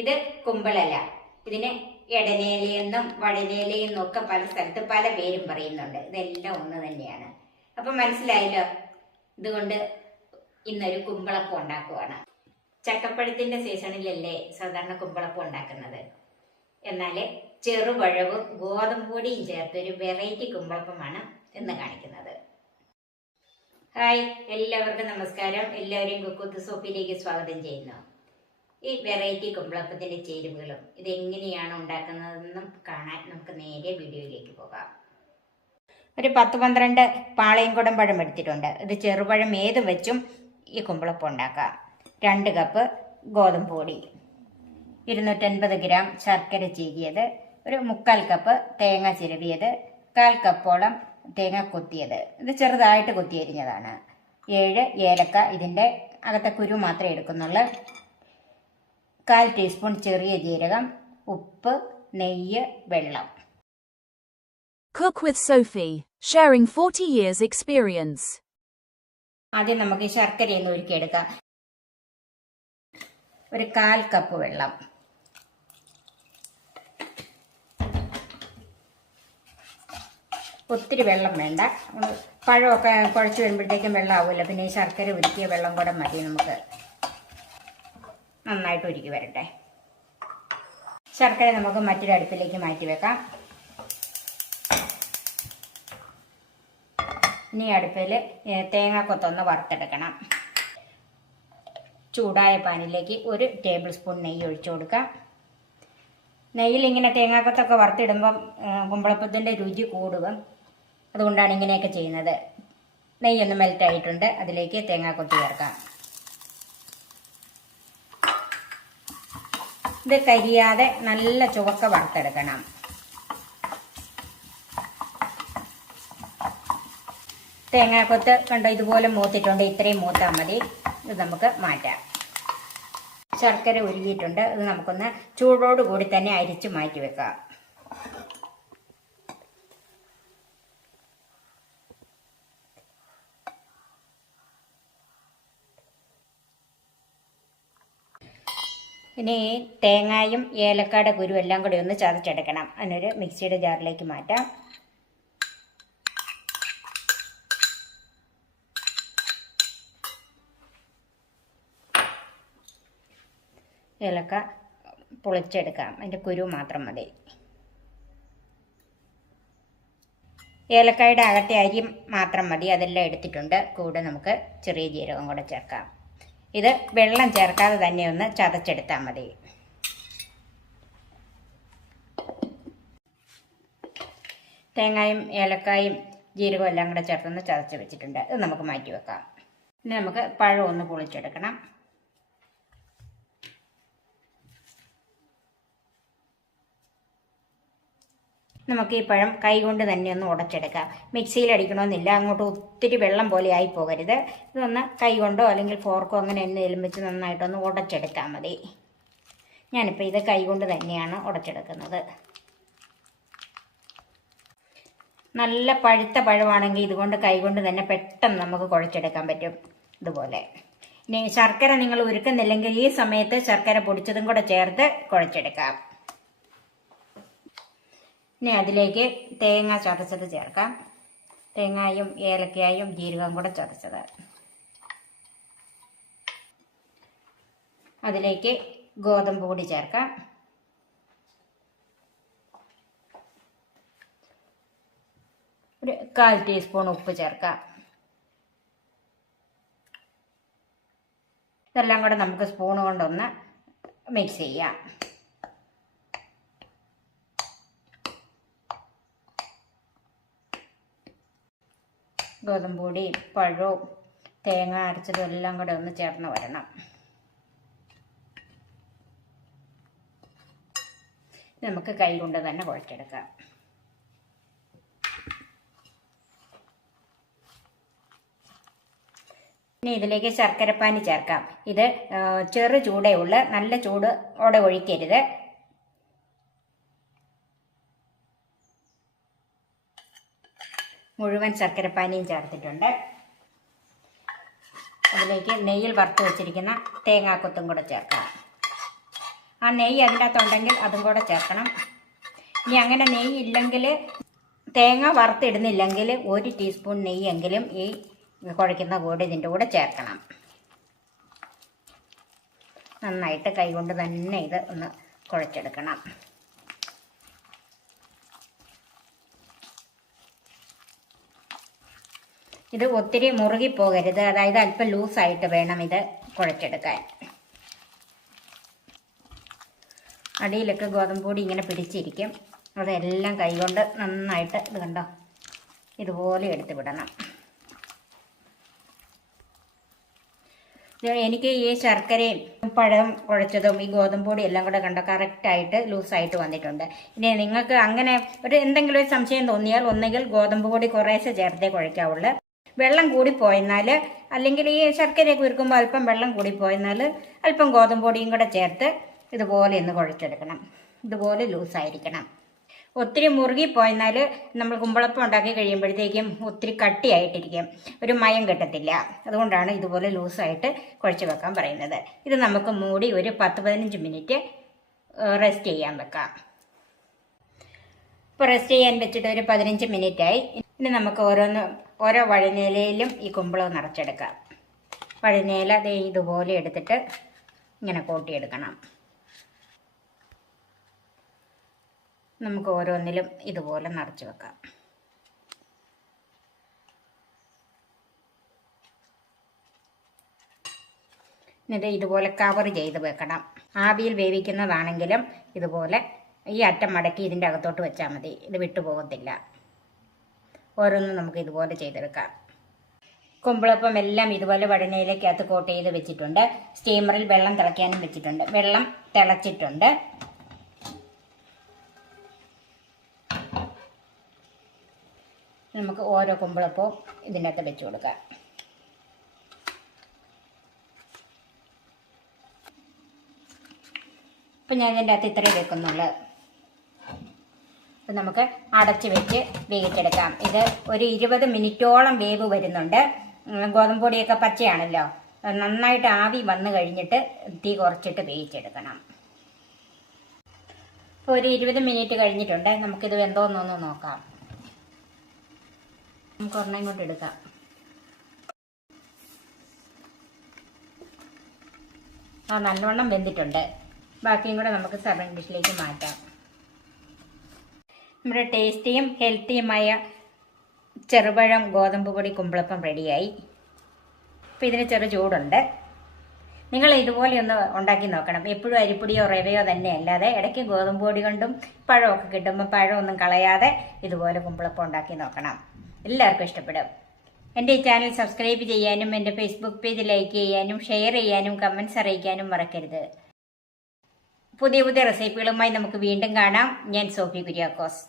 ഇത് കുമ്പളല. ഇതിന് എടനേലയെന്നും വടനേലയെന്നും ഒക്കെ പല സ്ഥലത്ത് പല പേരും പറയുന്നുണ്ട്. ഇതെല്ലാം ഒന്ന് തന്നെയാണ്. അപ്പൊ മനസ്സിലായല്ലോ. ഇതുകൊണ്ട് ഇന്നൊരു കുമ്പളപ്പം ഉണ്ടാക്കുവാണ്. ചക്കപ്പഴത്തിന്റെ സീസണിലല്ലേ സാധാരണ കുമ്പളപ്പം ഉണ്ടാക്കുന്നത്. എന്നാൽ ചെറുപഴവും ഗോതമ്പ് പൊടിയും ചേർത്ത് ഒരു വെറൈറ്റി കുമ്പളപ്പമാണ് ഇന്ന് കാണിക്കുന്നത്. ഹായ്, എല്ലാവർക്കും നമസ്കാരം. എല്ലാവരെയും കുക്കൂത്ത് സോപ്പിലേക്ക് സ്വാഗതം ചെയ്യുന്നു. ഈ വെറൈറ്റി കുമ്പളപ്പത്തിന്റെ ചേരുവകളും ഇതെങ്ങനെയാണ് ഉണ്ടാക്കുന്നതെന്നും കാണാൻ നമുക്ക് നേരെ വീഡിയോയിലേക്ക് പോകാം. ഒരു 10-12 പാളയംകുടം പഴം എടുത്തിട്ടുണ്ട്. ഇത് ചെറുപഴം ഏത് വെച്ചും ഈ കുമ്പളപ്പം ഉണ്ടാക്കാം. 2 കപ്പ് ഗോതമ്പ് പൊടി, 250 ഗ്രാം ശർക്കര ചീകിയത്, ഒരു 3/4 കപ്പ് തേങ്ങ ചിരവിയത്, 1/4 കപ്പോളം തേങ്ങ കൊത്തിയത്. ഇത് ചെറുതായിട്ട് കൊത്തിയരിഞ്ഞതാണ്. 7 ഏലക്ക, ഇതിൻ്റെ അകത്തെ കുരു മാത്രമേ എടുക്കുന്നുള്ളൂ. 1/4 ടീസ്പൂൺ ചെറിയ ജീരകം, ഉപ്പ്, നെയ്യ്, വെള്ളം. Cook with Sophie, sharing 40 years experience. ആദ്യം നമുക്ക് ശർക്കരയൊന്ന് ഉരുക്കിയെടുക്കാം. ഒരു 1/4 കപ്പ് വെള്ളം, ഒത്തിരി വെള്ളം വേണ്ട. പഴമൊക്കെ കുഴച്ച് വരുമ്പോഴത്തേക്കും വെള്ളം ആവുമല്ലോ. പിന്നെ ഈ ശർക്കര ഉരുക്കിയ വെള്ളം കൂടെ മതി. നമുക്ക് നന്നായിട്ട് ഉരുക്കി വരട്ടെ. ശർക്കര നമുക്ക് മറ്റൊരു അടുപ്പിലേക്ക് മാറ്റി വെക്കാം. ഇനി അടുപ്പിൽ തേങ്ങാക്കൊത്തൊന്ന് വറുത്തെടുക്കണം. ചൂടായ പാനിലേക്ക് 1 ടേബിൾ സ്പൂൺ നെയ്യ് ഒഴിച്ചു കൊടുക്കാം. നെയ്യിൽ ഇങ്ങനെ തേങ്ങാക്കൊത്തൊക്കെ വറുത്തിടുമ്പം കുമ്പളപ്പത്തിൻ്റെ രുചി കൂടും. അതുകൊണ്ടാണ് ഇങ്ങനെയൊക്കെ ചെയ്യുന്നത്. നെയ്യൊന്ന് മെൽറ്റായിട്ടുണ്ട്. അതിലേക്ക് തേങ്ങാക്കൊത്ത് ചേർക്കാം. ഇത് കരിയാതെ നല്ല ചുവക്ക വറുത്തെടുക്കണം. തേങ്ങാക്കൊത്ത് കണ്ടോ, ഇതുപോലെ മൂത്തിട്ടുണ്ട്. ഇത്രയും മൂത്താൽ മതി. ഇത് നമുക്ക് മാറ്റാം. ശർക്കര ഉരുകിയിട്ടുണ്ട്. ഇത് നമുക്കൊന്ന് ചൂടോടുകൂടി തന്നെ അരിച്ച് മാറ്റി വെക്കാം. ഇനി തേങ്ങായും ഏലക്കാടെ കുരു എല്ലാം കൂടി ഒന്ന് ചതച്ചെടുക്കണം. അതിനൊരു മിക്സിയുടെ ജാറിലേക്ക് മാറ്റാം. ഏലക്ക പൊളിച്ചെടുക്കാം. അതിൻ്റെ കുരു മാത്രം മതി. ഏലക്കായുടെ അകത്തെ അരി മാത്രം മതി. അതെല്ലാം എടുത്തിട്ടുണ്ട്. കൂടെ നമുക്ക് ചെറിയ ജീരകം കൂടെ ചേർക്കാം. ഇത് വെള്ളം ചേർക്കാതെ തന്നെ ഒന്ന് ചതച്ചെടുത്താൽ മതി. തേങ്ങയും ഏലക്കായും ജീരകവും എല്ലാം കൂടെ ചേർത്തൊന്ന് ചതച്ച് വെച്ചിട്ടുണ്ട്. ഇത് നമുക്ക് മാറ്റി വെക്കാം. ഇനി നമുക്ക് പഴം ഒന്ന് പൊളിച്ചെടുക്കണം. നമുക്ക് ഈ പഴം കൈകൊണ്ട് തന്നെ ഒന്ന് ഉടച്ചെടുക്കാം. മിക്സിയിൽ അടിക്കണമെന്നില്ല. അങ്ങോട്ട് ഒത്തിരി വെള്ളം പോലെ ആയി പോകരുത്. ഇതൊന്ന് കൈകൊണ്ടോ അല്ലെങ്കിൽ ഫോർക്കോ അങ്ങനെ എന്തെങ്കിലും വെച്ച് നന്നായിട്ടൊന്ന് ഉടച്ചെടുത്താൽ മതി. ഞാനിപ്പോൾ ഇത് കൈകൊണ്ട് തന്നെയാണ് ഉടച്ചെടുക്കുന്നത്. നല്ല പഴുത്ത പഴമാണെങ്കിൽ ഇതുകൊണ്ട് കൈകൊണ്ട് തന്നെ പെട്ടെന്ന് നമുക്ക് കുഴച്ചെടുക്കാൻ പറ്റും. ഇതുപോലെ. ഇനി ശർക്കര നിങ്ങൾ ഉരുക്കുന്നില്ലെങ്കിൽ ഈ സമയത്ത് ശർക്കര പൊടിച്ചതും കൂടെ ചേർത്ത് കുഴച്ചെടുക്കാം. ഇനി അതിലേക്ക് തേങ്ങ ചതച്ചത് ചേർക്കാം. തേങ്ങയും ഏലക്കയും ജീരകം കൂടെ ചതച്ചത്. അതിലേക്ക് ഗോതമ്പ് പൊടി ചേർക്കാം. ഒരു 1/4 ടീസ്പൂൺ ഉപ്പ് ചേർക്കാം. ഇതെല്ലാം കൂടെ നമുക്ക് സ്പൂൺ കൊണ്ടൊന്ന് മിക്സ് ചെയ്യാം. ഗോതമ്പ് പൊടി, പഴവും തേങ്ങ അരച്ചതും എല്ലാം കൂടെ ഒന്ന് ചേർന്ന് വരണം. നമുക്ക് കൈ കൊണ്ട് തന്നെ കുഴച്ചെടുക്കാം. ഇനി ഇതിലേക്ക് ശർക്കരപ്പാനി ചേർക്കാം. ഇത് ചെറു ചൂടേ ഉള്ളു. നല്ല ചൂടോടെ ഒഴിക്കരുത്. മുഴുവൻ ശർക്കരപ്പാനിയും ചേർത്തിട്ടുണ്ട്. അതിലേക്ക് നെയ്യിൽ വറുത്ത് വെച്ചിരിക്കുന്ന തേങ്ങാക്കൊത്തും കൂടെ ചേർക്കാം. ആ നെയ്യ് അതിൻ്റെ അകത്തുണ്ടെങ്കിൽ അതും കൂടെ ചേർക്കണം. ഇനി അങ്ങനെ നെയ്യ് ഇല്ലെങ്കിൽ, തേങ്ങ വറുത്തിടുന്നില്ലെങ്കിൽ 1 ടീസ്പൂൺ നെയ്യെങ്കിലും ഈ കുഴയ്ക്കുന്ന കൂടെ ഇതിൻ്റെ കൂടെ ചേർക്കണം. നന്നായിട്ട് കൈകൊണ്ട് തന്നെ ഇത് ഒന്ന് കുഴച്ചെടുക്കണം. ഇത് ഒത്തിരി മുറുകി പോകരുത്, അതായത് അല്പം ലൂസായിട്ട് വേണം ഇത് കുഴച്ചെടുക്കാൻ. അടിയിലൊക്കെ ഗോതമ്പ് പൊടി ഇങ്ങനെ പിടിച്ചിരിക്കും. അതെല്ലാം കൈകൊണ്ട് നന്നായിട്ട് ഇത് കണ്ടോ ഇതുപോലെ എടുത്ത് വിടണം. എനിക്ക് ഈ ശർക്കരയും പഴം കുഴച്ചതും ഈ ഗോതമ്പ് പൊടി എല്ലാം കൂടെ കണ്ടോ കറക്റ്റായിട്ട് ലൂസായിട്ട് വന്നിട്ടുണ്ട്. ഇനി നിങ്ങൾക്ക് അങ്ങനെ എന്തെങ്കിലും ഒരു സംശയം തോന്നിയാൽ ഒന്നുകിൽ ഗോതമ്പ് പൊടി കുറേശ്ശെ ചേർത്തേ കുഴയ്ക്കാവുള്ളൂ. വെള്ളം കൂടിപ്പോയെന്നാൽ, അല്ലെങ്കിൽ ഈ ശർക്കരയൊക്കെ ഉരുക്കുമ്പോൾ അല്പം വെള്ളം കൂടിപ്പോയെന്നാൽ അല്പം ഗോതമ്പ് പൊടിയും കൂടെ ചേർത്ത് ഇതുപോലെ ഒന്ന് കുഴച്ചെടുക്കണം. ഇതുപോലെ ലൂസായിരിക്കണം. ഒത്തിരി മുറുകിപ്പോയെന്നാൽ നമ്മൾ കുമ്പളപ്പം ഉണ്ടാക്കി കഴിയുമ്പോഴത്തേക്കും ഒത്തിരി കട്ടിയായിട്ടിരിക്കും, ഒരു മയം കിട്ടത്തില്ല. അതുകൊണ്ടാണ് ഇതുപോലെ ലൂസായിട്ട് കുഴച്ച് വെക്കാൻ പറയുന്നത്. ഇത് നമുക്ക് മൂടി ഒരു 10-15 മിനിറ്റ് റെസ്റ്റ് ചെയ്യാൻ വെക്കാം. ഇപ്പോൾ റെസ്റ്റ് ചെയ്യാൻ വെച്ചിട്ട് ഒരു 15 മിനിറ്റായി. ഇനി നമുക്ക് ഓരോ വഴുനയിലയിലും ഈ കുമ്പളം നിറച്ചെടുക്കാം. വഴുനയില ഇതുപോലെ എടുത്തിട്ട് ഇങ്ങനെ കൂട്ടിയെടുക്കണം. നമുക്ക് ഓരോന്നിലും ഇതുപോലെ നിറച്ച് വെക്കാം. എന്നിട്ട് ഇതുപോലെ കവർ ചെയ്ത് വെക്കണം. ആവിയിൽ വേവിക്കുന്നതാണെങ്കിലും ഇതുപോലെ ഈ അറ്റം മടക്കി ഇതിൻ്റെ അകത്തോട്ട് വെച്ചാൽ മതി, ഇത് വിട്ടുപോകത്തില്ല. ഓരോന്നും നമുക്ക് ഇതുപോലെ ചെയ്തെടുക്കാം. കുമ്പളപ്പം എല്ലാം ഇതുപോലെ വഴുനയിലേക്കകത്ത് കോട്ട് ചെയ്ത് വെച്ചിട്ടുണ്ട്. സ്റ്റീമറിൽ വെള്ളം തിളയ്ക്കാനും വെച്ചിട്ടുണ്ട്. വെള്ളം തിളച്ചിട്ടുണ്ട്. നമുക്ക് ഓരോ കുമ്പളപ്പവും ഇതിൻ്റെ അകത്ത് വെച്ച് കൊടുക്കാം. ഇപ്പം ഞാൻ ഇതിൻ്റെ അകത്ത് ഇത്രയും വെക്കുന്നുള്ളൂ. അപ്പം നമുക്ക് അടച്ച് വെച്ച് വേവിച്ചെടുക്കാം. ഇത് ഒരു 20 മിനിറ്റോളം വേവ് വരുന്നുണ്ട്. ഗോതമ്പ് പൊടിയൊക്കെ പച്ചയാണല്ലോ, നന്നായിട്ട് ആവി വന്നു കഴിഞ്ഞിട്ട് തീ കുറച്ചിട്ട് വേവിച്ചെടുക്കണം. ഇപ്പോൾ ഒരു 20 മിനിറ്റ് കഴിഞ്ഞിട്ടുണ്ട്. നമുക്കിത് വെന്തോന്നൊന്ന് നോക്കാം. നമുക്ക് ഒരെണ്ണം ഇങ്ങോട്ട് എടുക്കാം. നല്ലവണ്ണം വെന്തിട്ടുണ്ട്. ബാക്കിയും കൂടെ നമുക്ക് സർവിംഗ് ഡിഷിലേക്ക് മാറ്റാം. നമ്മുടെ ടേസ്റ്റിയും ഹെൽത്തിയുമായ ചെറുപഴം ഗോതമ്പ് പൊടി കുമ്പളപ്പം റെഡിയായി. അപ്പോൾ ഇതിന് ചെറു ചൂടുണ്ട്. നിങ്ങൾ ഇതുപോലെ ഒന്ന് ഉണ്ടാക്കി നോക്കണം. എപ്പോഴും അരിപ്പൊടിയോ റവയോ തന്നെ അല്ലാതെ ഇടയ്ക്ക് ഗോതമ്പ് പൊടി കൊണ്ടും പഴമൊക്കെ കിട്ടുമ്പോൾ പഴമൊന്നും കളയാതെ ഇതുപോലെ കുമ്പളപ്പം ഉണ്ടാക്കി നോക്കണം. എല്ലാവർക്കും ഇഷ്ടപ്പെടും. എൻ്റെ ഈ ചാനൽ സബ്സ്ക്രൈബ് ചെയ്യാനും എൻ്റെ ഫേസ്ബുക്ക് പേജ് ലൈക്ക് ചെയ്യാനും ഷെയർ ചെയ്യാനും കമൻറ്റ്സ് അറിയിക്കാനും മറക്കരുത്. പുതിയ പുതിയ റെസിപ്പികളുമായി നമുക്ക് വീണ്ടും കാണാം. ഞാൻ സോഫി കുര്യാക്കോസ്.